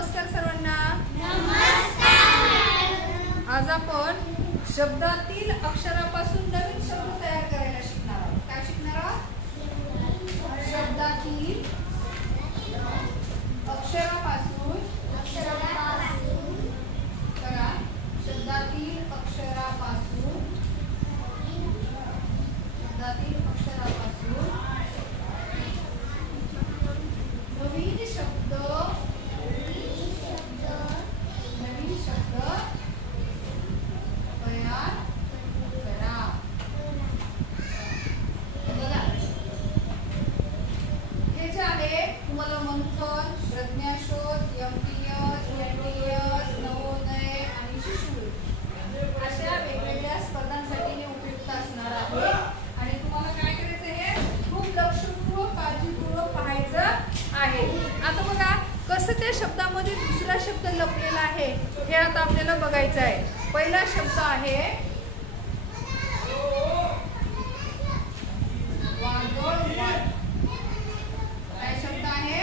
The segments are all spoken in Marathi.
नमस्कार सर्वांना. नमस्कार. आज आपण शब्दातील अक्षरापासून नवीन शब्द तयार करायला शिकणार आहोत. काय शिकणार आहोत? शब्दातील अक्षरापासून करा. शब्दातील अक्षरापासून नवीन शब्द तयार करा. बघा, हे जे आहे तुम्हाला मंथन, प्रज्ञाशोध, एमटीएस, एनटीएस, नवोदय आणि शिष्यवृत्ती अशा वेगवेगळ्या स्पर्धांसाठी हे उपयुक्त असणार आहे. आणि तुम्हाला काय करायचं, हे खूप लक्षपूर्वक काळजीपूर्वक पाहायचं आहे. आता बघा कसं त्या शब्दामध्ये दुसरा शब्द लपलेला आहे हे आता आपल्याला बघायचं आहे. पहिला शब्द आहे वादळवाड. काय शब्द आहे?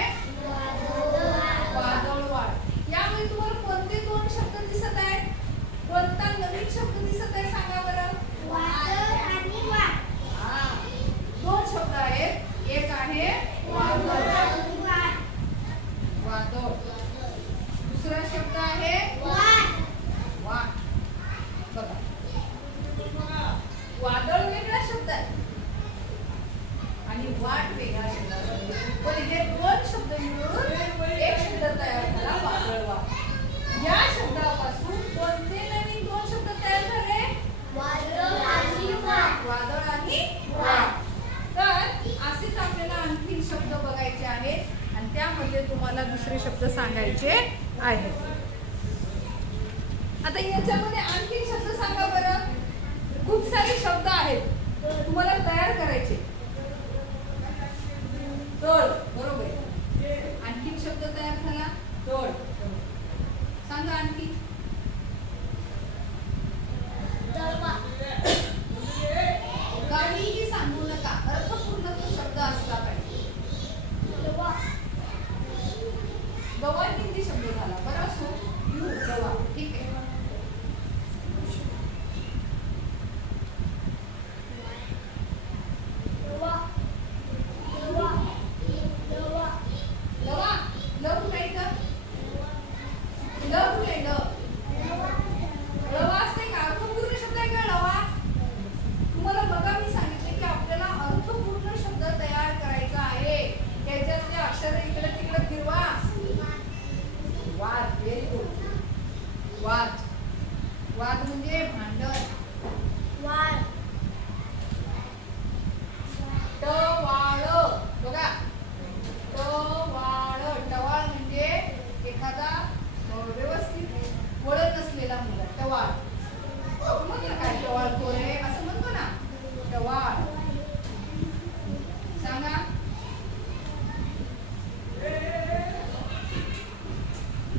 वादळवाड. यामध्ये तुम्हाला कोणते दोन शब्द दिसत आहेत? कोणता नवीन शब्द दिसत आहे सांगा बरं. वादळ आणि वाट. दोन शब्द आहेत. एक आहे वादळ. वादळ. दुसरा शब्द आहे वाट. वाट. बघा, वादळ वेगळा शब्द आहे आणि वाट वेगळा शब्द आहे. पण हे दोन शब्द मिळून एक शब्द तयार झाला, वादळवाट. या शब्दापासून कोणते नवीन दोन शब्द तयार झाले? वादळ आणि वाट. वादळ आणि वाट. तर असेच आपल्याला आणखी शब्द बघायचे आहेत आणि त्यामध्ये तुम्हाला दुसरे शब्द सांगायचे आहेत. आता याच्यामध्ये आणखी शब्द सांगा बरं. खूप सारे शब्द आहेत तुम्हाला तयार करायचे. तळ, बरोबर. आणखी शब्द तयार झाला, तळ. सांगा आणखी. काहीही सांगू नका, अर्थपूर्ण तो शब्द असला पाहिजे. गवा हिंदी शब्द झाला, बरं असो. गवा, ठीक आहे. लवा, लव काय का? लव काय? लवा असते का? अर्थपूर्ण शब्द आहे का लवा? तुम्हाला बघा, मी सांगितले की आपल्याला अर्थपूर्ण शब्द तयार करायचा आहे. त्याच्यातले अक्षर इकडे तिकडे फिरवा. वाद, व्हेरी गुड. वाद. वाद म्हणजे भांडण. वाट. टवाळ. बघा, टवाळ. टवाळ म्हणजे एखादा व्यवस्थित वळत नसलेला मुलगा. टवाळ. आपण म्हणतो ना काय, टवाळ पोरे असं म्हणतो ना. टवाळ. सांगा.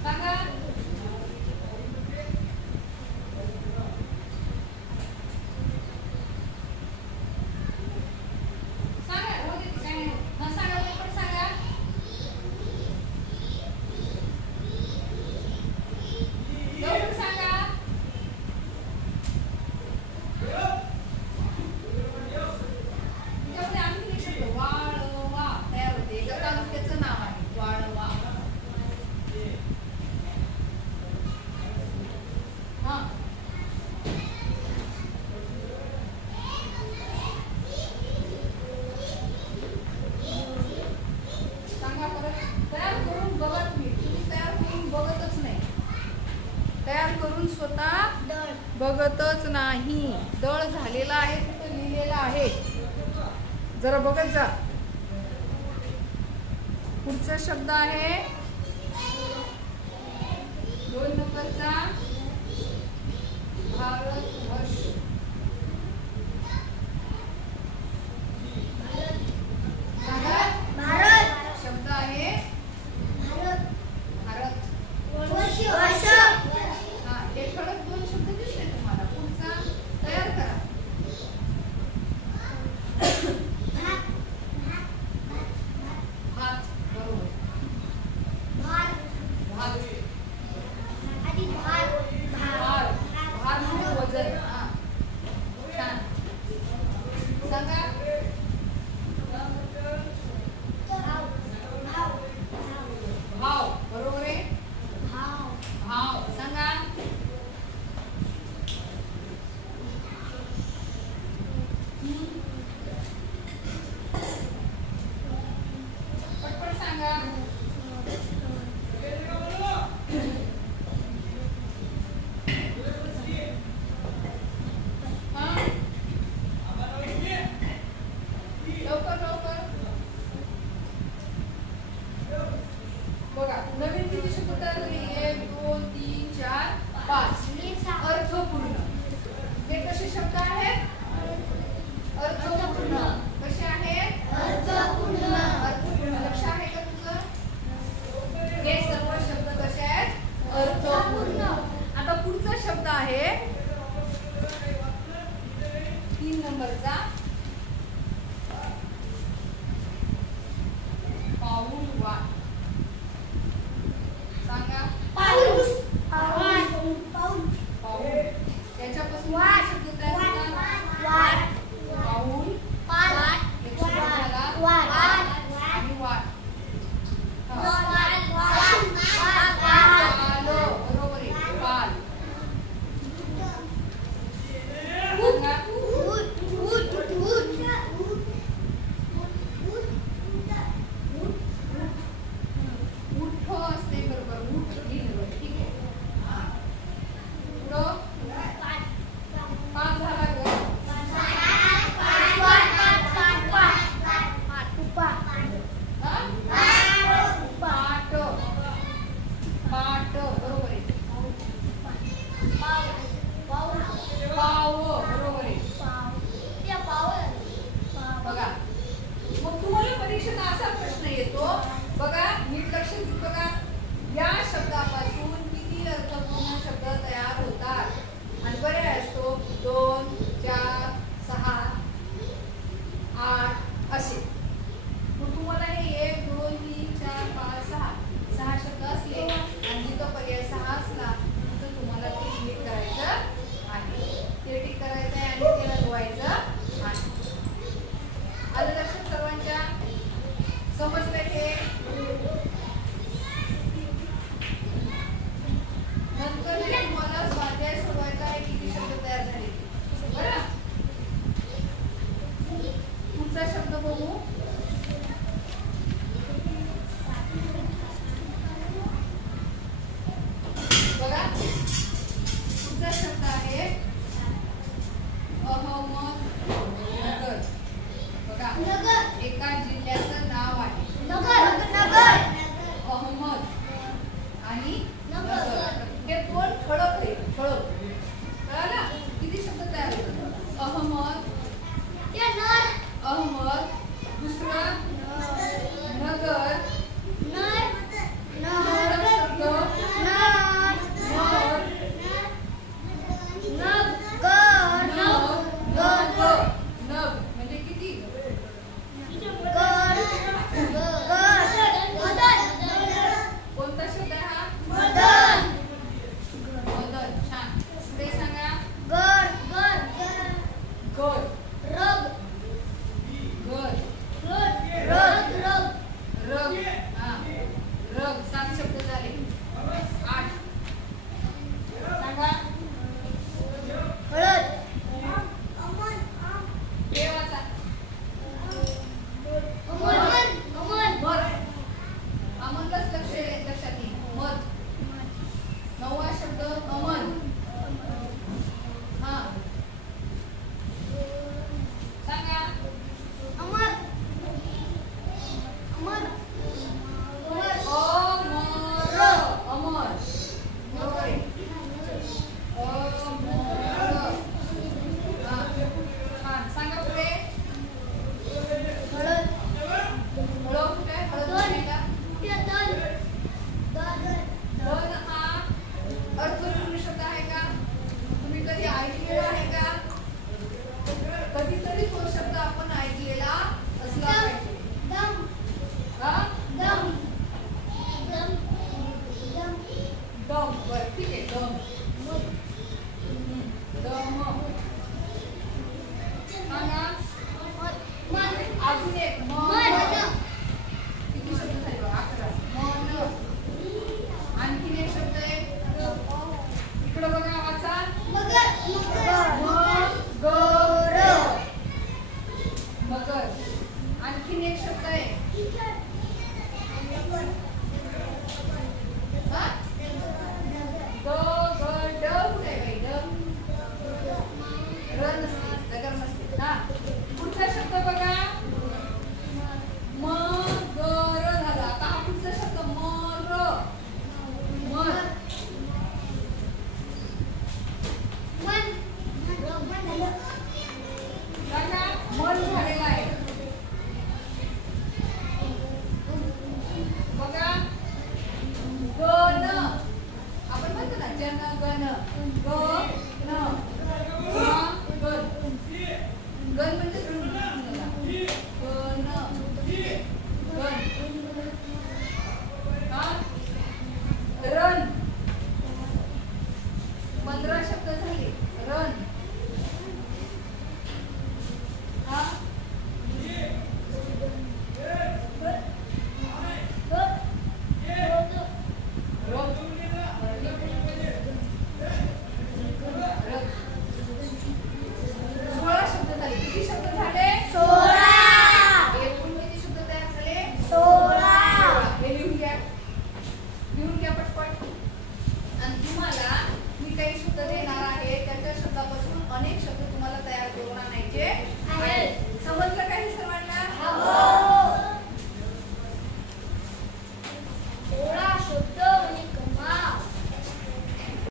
सांगा. सांगा. हो दे, काय नाही. हा, सांगा पण सांगा. लवकर सांगा. त्यामध्ये आणखी एक शब्द वाळवा तयार होते. एका तालुक्याचं नाव आहे वाळवा. हा, सांगा परत. तयार करून बघा तुम्ही. तुम्ही तयार करून बघतच नाही. तयार करून स्वतः दळ. बघतच नाही. दळ झालेला आहे, तिथं लिहिलेला आहे. जरा बघत जा. पुढचा शब्द आहे 2 नंबरचा भारतवर्ष. भारत. शब्द आहे भारत. भारत. वर्ष. हा, हे ठळक दोन शब्द दिसले तुम्हाला. पुढचा तयार करा. भात. बरोबर. भात. परीक्षेत असा प्रश्न येतो बघा, नीट लक्ष देऊन बघा. या शब्दापासून किती अर्थपूर्ण शब्द तयार होतात आणि पर्याय असतो 2, 4, 6, 8 असे. मग तुम्हाला हे 1, 2, 3, 4, 5, 6 शब्द असले आणि जिथं पर्याय 6 असला तर तुम्हाला ते नीट करायचं आहे, ते टिक करायचं आहे आणि ते रंगवायचं आहे. आलं लक्षात सर्वांच्या? समज